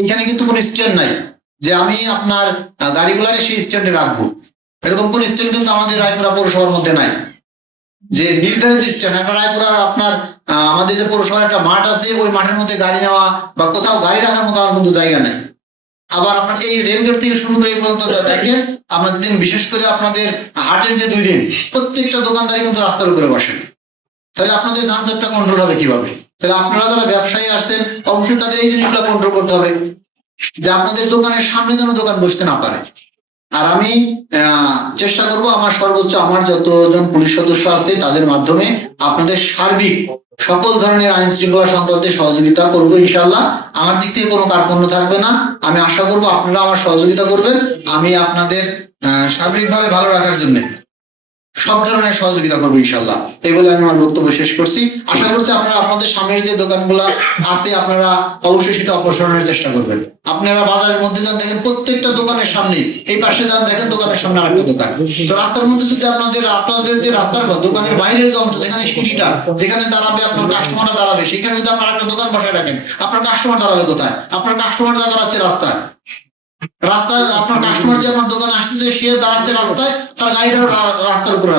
এখানে কিন্তু কোনো স্ট্যান্ড নাই যে আমি আপনার গাড়িগুলার সেই স্ট্যান্ডে রাখবো, এরকম কোন স্ট্যান্ড কিন্তু আমাদের রায়পুরা পৌরসভার মধ্যে নাই যে নির্ধারিত স্ট্যান্ড। একটা রায়পুরার আপনার আমাদের যে পৌরসভার একটা মাঠ আছে, ওই মাঠের মধ্যে গাড়ি নেওয়া বা কোথাও গাড়ি রাখার মতো আমার কিন্তু জায়গা নাই। আবার আপনার এই রেলগেট থেকে শুরু করে এই পর্যন্ত দেখেন আপনাদের দিন, বিশেষ করে আপনাদের হাটের যে 2 দিন প্রত্যেকটা দোকানদারি কিন্তু রাস্তার উপরে বসেন, তাহলে আপনাদের যানজটটা কন্ট্রোল হবে কিভাবে? তাহলে আপনারা যারা ব্যবসায়ী আসছেন অবশ্যই তাদের এই জিনিসগুলো কন্ট্রোল করতে হবে যে আপনাদের দোকানের সামনে যেন দোকান বসতে না পারে। আর আমি চেষ্টা করব আমার সর্বোচ্চ, আমার যতজন পুলিশ সদস্য আছে তাদের মাধ্যমে আপনাদের সার্বিক সকল ধরনের আইন শৃঙ্খলা সংক্রান্ত সহযোগিতা করবো ইনশাল্লাহ। আমার দিক থেকে কোনো কার্পণ্য থাকবে না। আমি আশা করব আপনারা আমার সহযোগিতা করবেন। আমি আপনাদের সার্বিকভাবে ভালো রাখার জন্য সব ধরনের সহযোগিতা করবো ইনশাল্লাহ। এই বলে আমি আমার বক্তব্য শেষ করছি। আশা করছি আপনারা আপনাদের সামনের যে দোকানগুলো আছে আপনারা অবশ্যই সেটা অপসারণের চেষ্টা করবেন। আপনারা বাজারের মধ্যে যান দেখেন প্রত্যেকটা দোকানের সামনে, এই পাশে যান দেখেন দোকানের সামনে আরেকটা দোকান। তো রাস্তার মধ্যে যদি আপনাদের যে রাস্তার দোকানের বাইরের যে অংশ, যেখানে সিঁড়িটা যেখানে দাঁড়াবে আপনার কাস্টমাররা দাঁড়াবে, সেখানে যদি আপনার একটা দোকান বসায় রাখেন, আপনার কাস্টমার দাঁড়াবে কোথায়? আপনার কাস্টমার দাঁড়াচ্ছে রাস্তায়। রাস্তায় আপনার কাস্টমার যে আপনার দোকানে আসতেছে সে দাঁড়াচ্ছে রাস্তায়, তার গাড়িটা রাস্তার উপরে